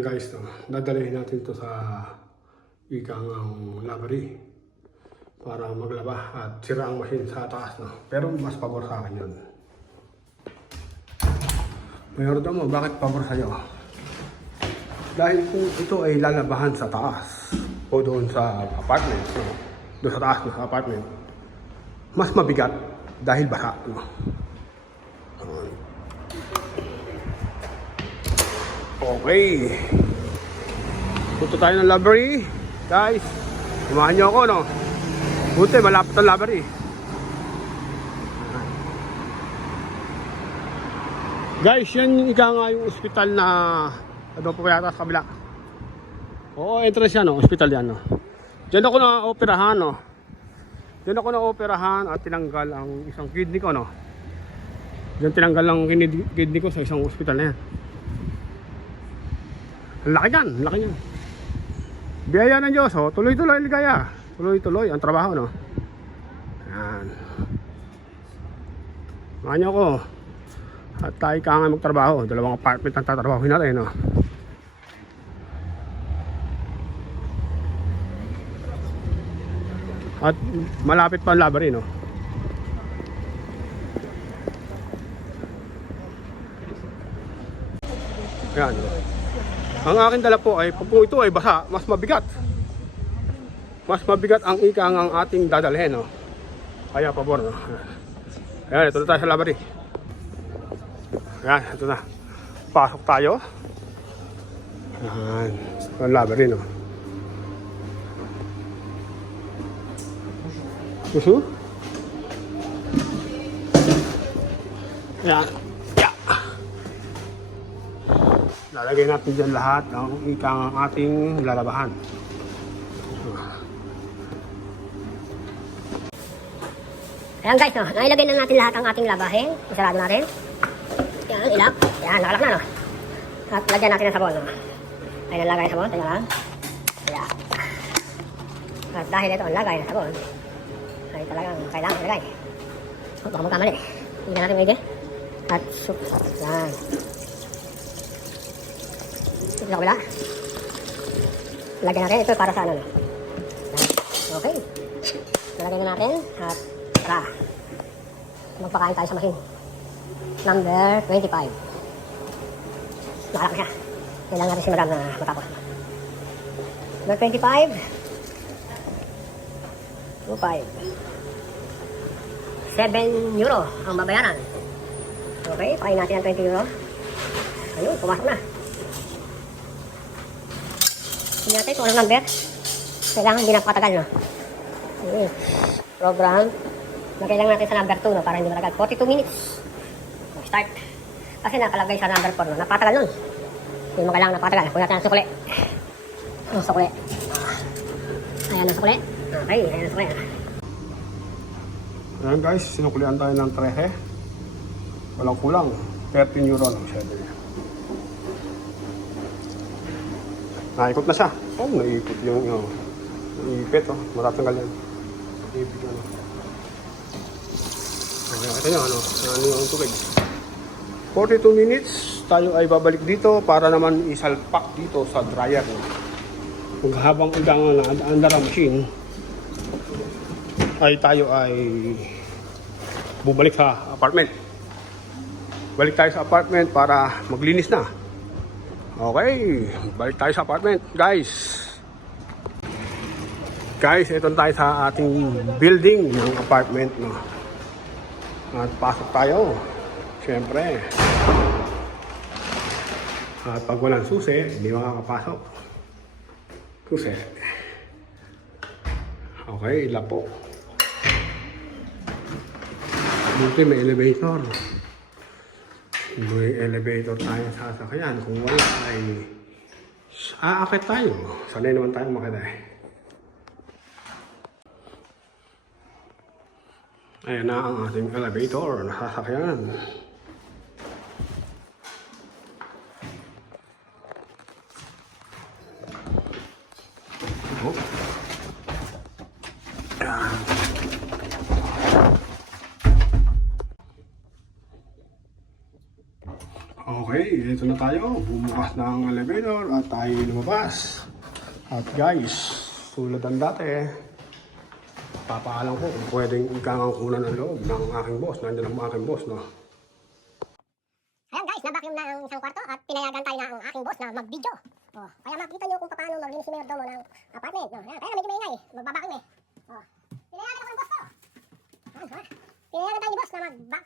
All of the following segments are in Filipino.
Ayan guys, no? Dadalhin natin to sa ikang laundry para maglaba at sira ang machine sa taas. No? Pero mas pabor sa akin yun. Mayor daw mo, bakit pabor sa'yo? Dahil kung ito ay lalabahan sa taas o doon sa apartment, no? Doon sa taas no, sa apartment, mas mabigat dahil basa. No? Okay. Punta tayo ng library. Guys, samahan nyo ako, no? Buti, malapit ang library. Guys, yan ika nga yung ospital na ano po kaya sa kabila. Oo, entrance yan, no? Ospital yan, no? Diyan ako na-operahan, no? Diyan ako na-operahan at tinanggal ang isang kidney ko, no? Diyan tinanggal ang kidney ko sa isang ospital na yan. Laki yan, laki yan. Biyaya ng Diyos, oh. Tuloy-tuloy ligaya. Tuloy-tuloy ang trabaho, no? Yan. Mahan nyo ko. At tayo ka nga magtrabaho. Dalawang apartment ang tatrabahuin natin, no? At malapit pa ang library, no? Yan, no? Ang akin dala po ay, pag ito ay basa, mas mabigat. Mas mabigat ang ikang ang ating dadalhin, no? Kaya pabor, no? Ayan, ito na tayo sa library. Ayan, ito na. Pasok tayo. Ayan, ang library, no? Gusto? Ayan. Lalagay natin dyan lahat ng ikang ating lalabahan. Ayan guys, no? Nailagay na natin lahat ang ating labahin. Isarado natin. Yan, ilap. Yan, nakalak na, no? At lagyan natin ng sabon, no? Ayan ang lagay ng sabon. Tingnan lang. Ayan. At dahil ito ang lagay ng sabon, ay talagang kailangan ilagay. Baka magkamali. Tingnan natin maigi. At shoot. Yan. Ito sa kabila. Lagyan natin. Ito para sa ano, no? Okay. Lagyan na natin. At tara. Magpakain tayo sa machine. Number 25. Nakalak na siya. Kailangan natin si madam na matapos. Number 25. 25. 7 euro ang babayaran. Okay, pakain natin ang 20 euro. Ayun, pumasok na. Hindi natin kung anong number. Kailangan hindi na patagal, no? Okay. Program. Magkailangan natin sa number 2, no? Para hindi matagal. 42 minutes. Start. Kasi nakalagay sa number 4, no? Napatagal nun. Hindi mo kailangan napatagal. Kunin natin ang sukuli. Ang sukuli. Ayan ang sukuli. Okay, ayan ang sukuli. Ayan guys, sinukulian tayo ng 13. Walang kulang. 13 euro lang siya. Naikot na siya. Oh, naikot yung naipit, oh. Matatanggal yan. Naipit yan, oh. Ito nyo, ano yung tubig. 42 minutes, tayo ay babalik dito para naman isalpak dito sa dryer. Kung habang under ang machine, ay tayo ay bumalik sa apartment. Balik tayo sa apartment para maglinis na. Okay, balik tayo sa apartment, guys. Guys, ito tayo sa ating building ng apartment, no? At pasok tayo. Siyempre. At pag walang susi, hindi makakapasok. Susi. Okay, lapo. Buti may elevator. May elevator tayo sa sasakyan. Kung wala ay aakit tayo. Sanay naman tayo makita. Ayan na ang ating elevator na sasakyan. Oh. Ayan. Okay. ito na tayo. Bumukas ng elevator at tayo lumabas. At guys, tulad ng dati, papaalam ko kung pwedeng ikangangkunan ang loob ng aking boss. Nandiyan ang aking boss, no? Ayan guys, na-vacuum na ang isang kwarto at pinayagan tayo na ang aking boss na mag-video. Oh, kaya makita nyo kung paano maglinis si Mayor Domo ng apartment. No? Ayan, kaya medyo maingay, magbabacuum eh. Oh, pinayagan ako ng boss ko. Ayan, ha? Pinayagan tayo ni boss na mag-vacuum.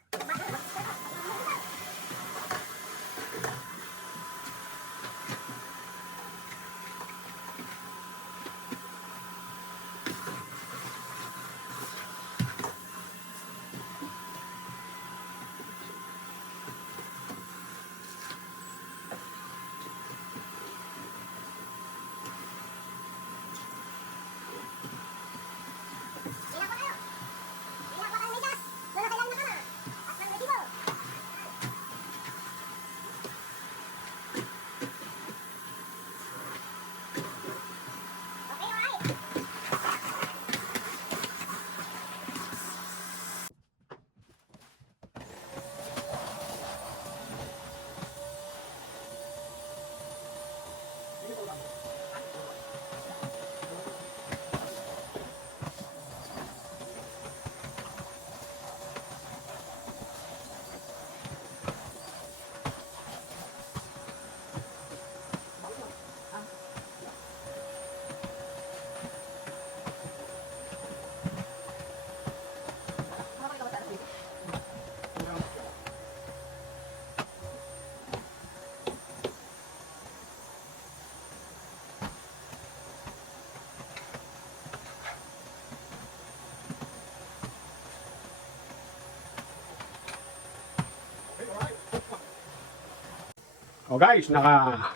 Oh guys, ano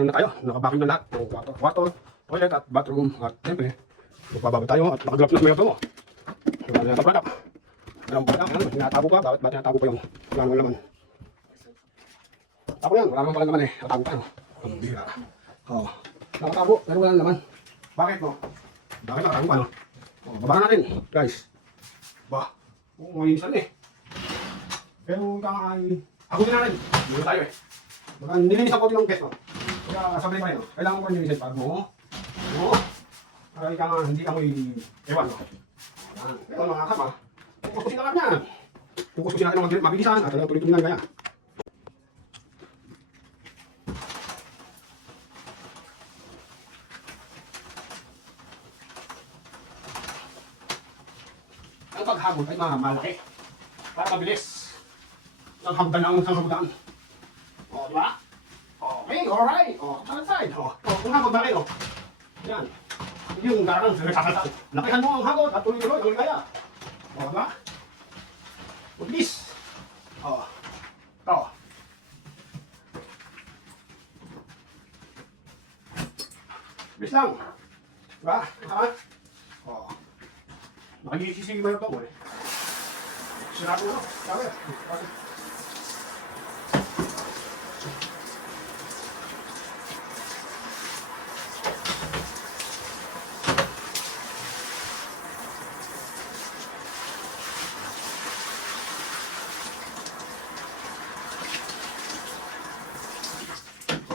na tayo? Naka-vacuum na lahat ng kwarto, toilet at bathroom at siyempre, magpababa tayo at nakaglap na sa Mayor Domo. Wala na tabradap. Walang bata, ano, tinatago ka, bakit ba tinatago pa yung wala naman laman? Ako yan, wala naman pala naman eh, natago tayo. Ang bira. Oh, nakatago, pero wala naman. Bakit no? Bakit nakatago pa no? Oh, babahan natin, guys. Bah, umayisan eh. Pero ay, ako din na rin, dito tayo eh. Baka nilinisan ko din ng guest, no? Kaya sabi pa rin, no? Kailangan ko rin nilinisan para mo. No? Para ika nga, hindi ka mo ewan, no? Yan. Pero mga kama, kukuskusin na lang yan. Kukuskusin natin ng mabilisan at tuloy-tuloy na kaya. Ang paghagod ay malaki. Para mabilis. Ang hagdan ang hagdan. O, di ba? Okay, alright. O, sa side. O, kung hagod na kayo. Yan. Yung garang sasakasal. Lakihan mo ang hagod at tuloy-tuloy ang ligaya. O, di ba? Mabilis. O. Ito. Bilis lang. Di ba? Ha? O. Nakikisisigi ba yung ito mo eh? Sinabi mo, sabi.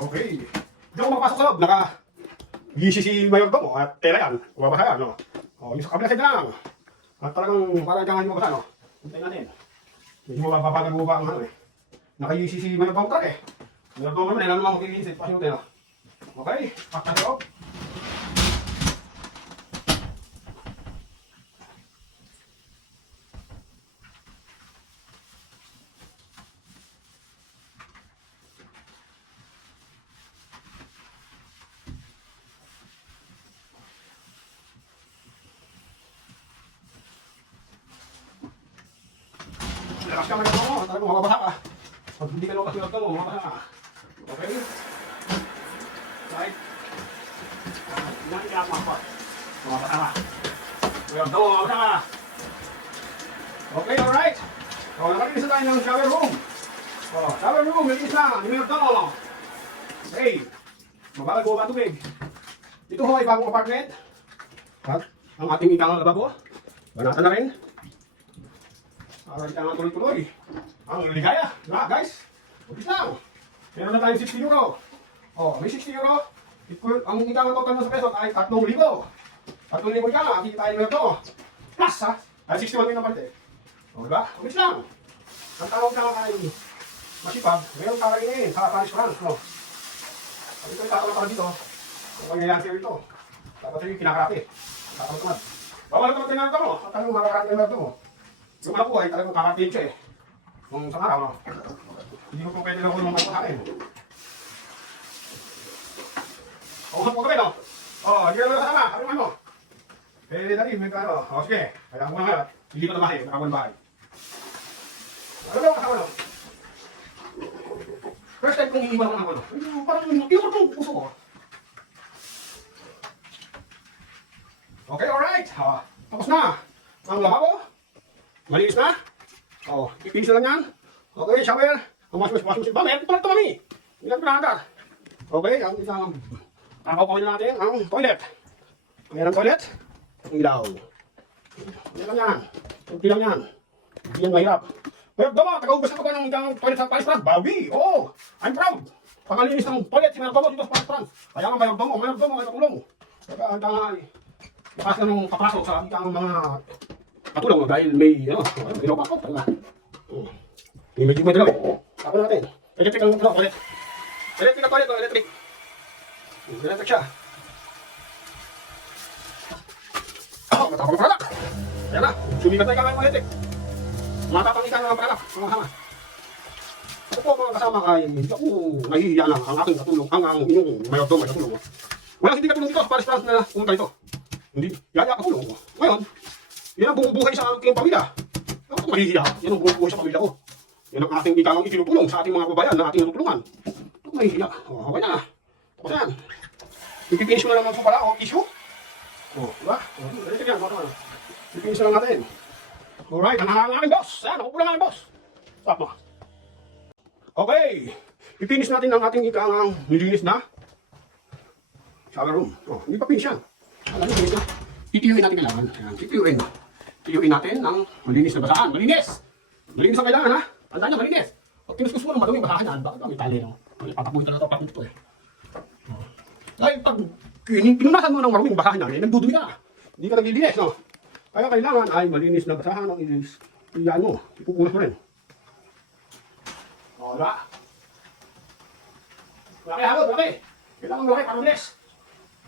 Okay. Hindi ako makapasok sa loob. Naka-gisi si Mayor Domo at tela yan. Babasa yan, no? O, yung sa kabila side lang. At talagang parang kang hindi mabasa, no? Puntayin natin. Medyo mababagal-buba ang ano eh. Naka-gisi si Mayor Domo truck eh. Mayor Domo naman, ilan naman magkikinisip. Pasyutin, no? Okay, pakta sa loob. Lakas ka Mayor Domo, talagang mababasa ka. Pag hindi ka lukas Mayor Domo, mababasa ka. Okay? Right? Hindi ka makapot. Mababasa ka. Mayor Domo, mababasa ka. Okay, alright. O, nakalinis na tayo ng shower room. O, shower room, linis na. Ni Mayor Domo. Okay. Mabagal po ba tubig? Ito ho ay bagong apartment. At ang ating ikang lababo. Banatan na rin. Para di ka nga tuloy-tuloy. Ang ligaya. Diba guys? Bukis lang. Meron na tayong 60 euro. Oh, may 60 euro. Ang ika ng total mo sa peso ay 3,000. 3,000 ika nga, kita tayo meron to. Plus ha, ay 61 yung napalit eh. O diba? Umis lang. Ang tawag lang ay masipag, meron kakaginin sa Paris France. No? Pag ito yung tatawag ka dito, kung mangyayari sa'yo ito, dapat sa'yo yung kinakarate. Tatawag ka. Bawal ka mag-tinarito mo, at talagang makakarate yung narito mo. Yung anak ko ay talagang kakaratiin siya eh. Kung sa araw, no? Hindi ko pwede lang ako naman makain. O, huwag ka no? O, hindi ka naman kasama, karuman mo. Eh, dali, may kano. O, sige, kaya mo na nga, hindi ko na bahay, nakakuha na bahay. Ano ba kasama no? First time kong iiwan ko ng ano. Parang iwan ko puso ko. Okay, alright. Tapos na. Ang lababo. Malinis na. Ipinis na lang yan. Okay, shower. Ang wash machine ba? Meron pa lang ito mami. Ilan pa lang. Okay, ang isang kakaupaw natin ang toilet. Ayan ang toilet. Ang ilaw. Ayan lang yan. Kunti lang yan. Hindi yan mahirap. Pero dama, taga-ubos na ko ba ng toilet sa Paris France? Bawi! Oo! I'm proud! Pagkalinis ng toilet, si Mayrodomo dito sa Paris France. Kaya nga Mayrodomo ay katulong. Kaya ang tanga ay lakas na nung kapasok sa ikang mga katulong dahil may, ginawa ko talaga. May medyo may dalaw eh. Tapos natin. Electric ang toilet. Electric na toilet o electric. Electric siya. Matapang ng product. Kaya na, sumigat na ikaw ng electric. Matapang ika ng product. Mga hama. Ito po mga kasama kay, ako nahihiya lang ang aking katulong, ang inyong Mayrodomo ay katulong. Walang hindi katulong dito sa Paris France na pumunta ito. Hindi, yaya katulong ko. Ngayon, yan ang bumubuhay sa aking pamilya. Ako mahihiya, yan ang bumubuhay sa pamilya ko. Yan ang ating ikang itinutulong sa ating mga babayan na ating natutulungan. Ako mahihiya. Okay na. Tapos yan. Ipipinish mo na naman po pala, issue. Diba? Ganito yan, mga kaman. Ipipinish na lang natin. Alright, ang aking boss. Ayan, ako po lang ang boss. Stop mo. Okay. Ipinish natin ang ating ikang nilinis na shower room. Hindi pa finish yan. Alam mo, dito. Titiyuin natin kailangan. Ayan, titiyuin. Titiyuin natin ang malinis na basaan. Malinis! Malinis ang kailangan, ha? Tandaan niya, malinis. Pag kinuskus mo ng madumi yung basahan yan, bakit kami tali, no? Patapuin talaga ito, papunto ito, eh. Dahil pag pinunasan mo ng maruming basahan yan, nagdudumi ka. Hindi ka naglilinis, no? Kaya kailangan ay malinis na basahan ang iyaan mo. Ipupunas mo rin. Diba? Malaki hagod, malaki. Kailangan malaki para malinis.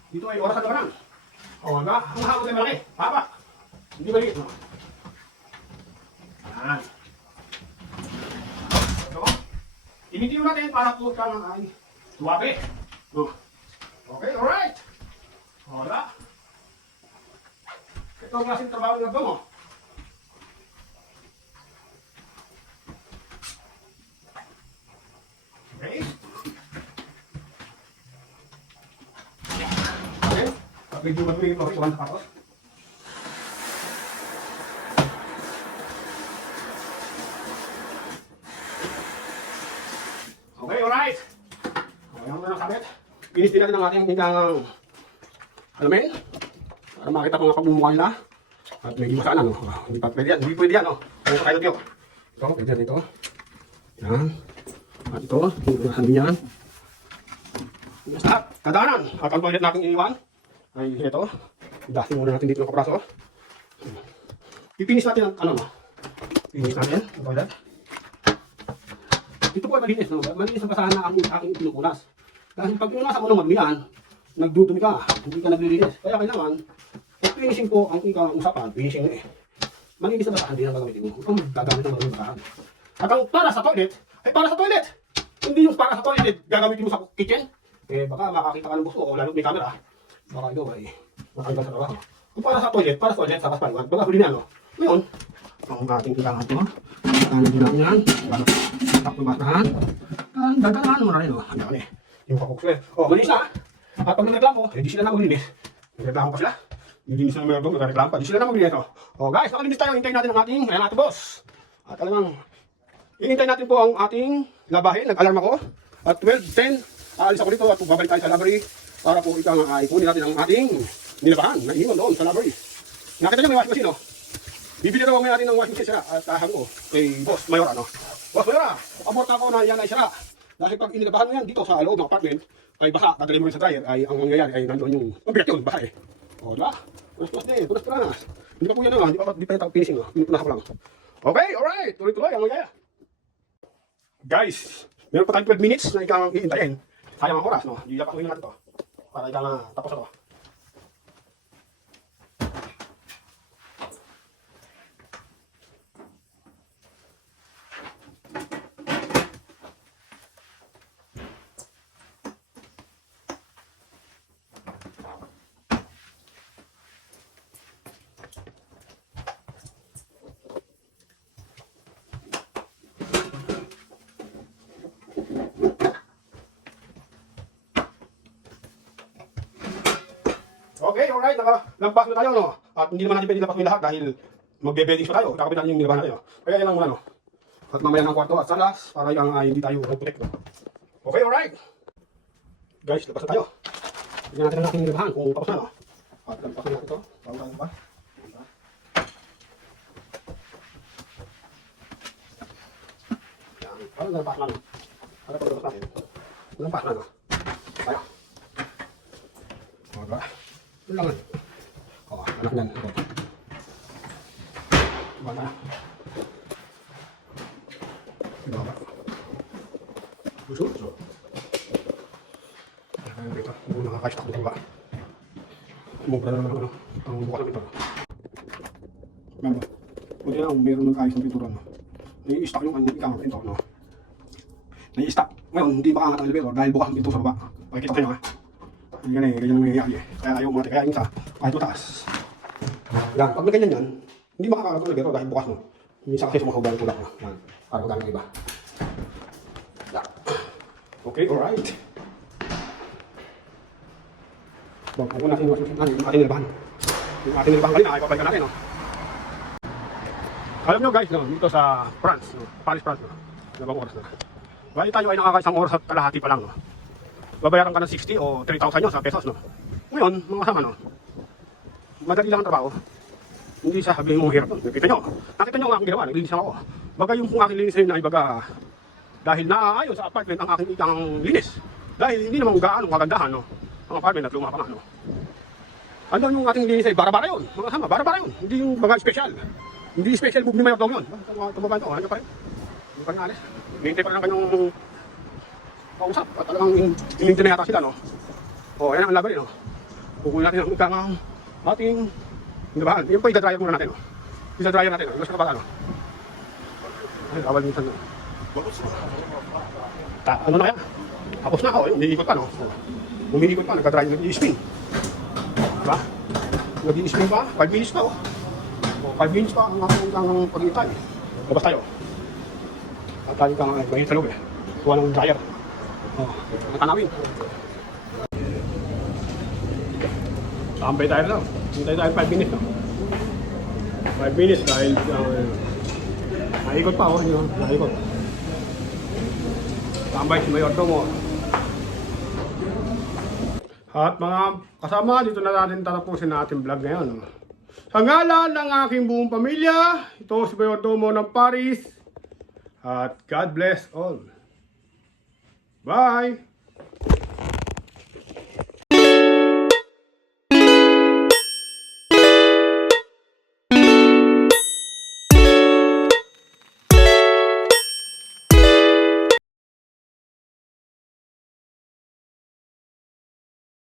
Dito ay oras at naman. Diba? Ang hagod ay malaki. Papa. Hindi maliit, no? Ayan. So, initiyo natin para po ka lang ay suwabe. Okay, alright. Diba? Ito ang klaseng trabaho ng nagdo mo. Okay. Okay. Kapag di mo yung mga sa kapos. Okay, alright. Okay, ang mga kabit. Pinis din natin ang ating hinggang alamin. Para makita kung pagmumukha nila. At may iwasan ano. Hindi pa pwede yan. Hindi pwede yan. Kaya tayo nito. Ito, pwede yan ito. Yan. At ito, hinasabi yan. Basta, kadaanan. At ang toilet natin iniwan ay ito. Dusting muna natin dito ng kapraso. Pipinis natin ang ano. Pipinis natin ang toilet. Ito po ay malinis. No? Malinis ang basahan na aking pinupunas. Kasi pag pinunasan mo ng magmiyan, nagdudumi ka. Hindi ka naglilinis. Kaya kailangan, pag finishing po ang ikang usapan, finishing eh. Malinis na basahan din ang gagamitin mo. Kung gagamit ng magandang basahan. At ang para sa toilet, ay para sa toilet. Hindi yung para sa toilet, gagamitin mo sa kitchen. Eh baka makakita ka ng buso o lalo may camera. Baka ito ay makakita sa trabaho. Kung para sa toilet, sa paspaliwan. Baka huli na, no? Ngayon, ang ating kailangan ito. Ang din natin yan. Tapos yung basahan. Dadaan mo na rin, no? Handa ka yung kapukso eh. Malinis na. At pag nagreklamo, hindi sila na maglinis. Nagreklamo pa sila. Hindi sila mayroon, nagreklamo pa. Hindi sila na maglinis. Guys, nakalinis tayo. Hintayin natin ang ating ating boss. At talagang, hintayin natin po ang ating labahin. Nag-alarm ako. At 12:10, aalis ako dito at babalik tayo sa library para po ikunin natin ang ating nilabahan na iniwan doon sa library. Nakita niyo may washing machine, no? Bibili na naman natin ng washing machine sila at tahan ko kay Boss Mayora, no? Boss Mayora, abort ako na yan ay sira. Dahil pag inilabahan mo yan dito sa loob ng apartment, ay baka, dadalhin mo rin sa dryer, ay ang mangyayari ay nandoon yung, mabigat yun, baka eh. O, diba? Punas-punas din, punas-punas. Hindi pa po yan hindi pa yan finishing, pinupunas ko lang. Okay, alright, tuloy-tuloy ang mangyayari. Guys, meron pa tayong 12 minutes na ikang iintayin. Sayang ang oras, no? Iyapakuhin natin to. Para ikang tapos na to. Okay, alright, nakalampas na tayo, no? At hindi naman natin pwede lapas yung lahat dahil magbe-beddings pa tayo, kakapit natin yung nilabahan natin, no? Kaya yan lang muna, no? At mamaya ng kwarto at salas, para yung hindi tayo mag-protect, no? Okay, alright! Guys, labas na tayo. Tignan natin ang aking nilabahan kung tapos na, no? At lampasin natin ito, bago tayo ba? Yan, parang nalampas na, no? Para pag-labas natin, nalampas na, no? Tayo. Okay. Ito lang. Oo, anak yan. Ito. Diba na? Diba ba? Gusto? Gusto. Ayan dito. Hindi nakakaistak dito ba? Mubra na naman ano. Ang buka ng pintura. Ayan ba? Buti lang, meron ng kaayos ng pintura. No? Nai-stack yung kanyang ikang pinto. No? Nai-stack. Ngayon, hindi makaangat ang elevator dahil bukas ang pinto sa baba. Pakikita ko nyo ha. Ganyan eh, ganyan ang nangyayari eh. Kaya ayaw mga kaya yung sa kahit mataas. Yan, pag ganyan yan, hindi makakakagat ng elevator dahil bukas no. Minsan kasi sumasaw ng tulak no. Yan, para magana ng iba. Yan. Okay, alright. Kung natin yung ating nilbahan. Yung ating nilbahan kanina, ay papalikan natin no. Alam nyo guys, no, dito sa France, no, Paris, France, no, nabang oras na. Bali tayo ay nakakaisang oras at kalahati pa lang no. Babayaran ka ng 60 o 3,000 yun sa pesos, no? Ngayon, mga kasama, no? Madali lang ang trabaho. Hindi sasabihin mong hirap, no? Nakita nyo ang aking ginawa, naglilinis ako. Baga yung kung aking linis na ay baga, dahil naaayon sa apartment ang aking ikang linis. Dahil hindi naman gaano kagandahan, no? Ang apartment at luma pa nga, no? Andun yung ating linis ay bara-bara yun, mga kasama, bara-bara yun. Hindi yung baga special. Hindi special move ni Mayor Dong yun. Tumabaan to, ano pa rin? Hindi pa rin alis. Hintay pa rin ang kanyang kausap at talagang inintin na yata sila, no? O, yan ang laban, no? Kukunin natin ang ikang ating nilabahan. Yung pa i-dryer muna natin, no? I-dryer natin, no? Gusto ka ba, no? Ay, awal minsan, no? Ano na kaya? Tapos na, oh, umiikot pa, no? Umiikot pa, nagka-dryer, nag-i-spin. Diba? Nag-i-spin pa, 5 minutes pa, oh. 5 minutes pa ang aking pag-iintay. Labas tayo. At tayo kang mahil sa loob, eh. Kuha ng dryer. Oh, natanawin. Tambay tayo lang. Hintay tayo 5 minutes. No? 5 minutes dahil naikot pa oh. Yun, naikot. Tambay si Mayor Dong. At mga kasama, dito na natin tatapusin na ating vlog ngayon. No? Sa ngalan ng aking buong pamilya, ito si Mayor Domo ng Paris. At God bless all. Bye!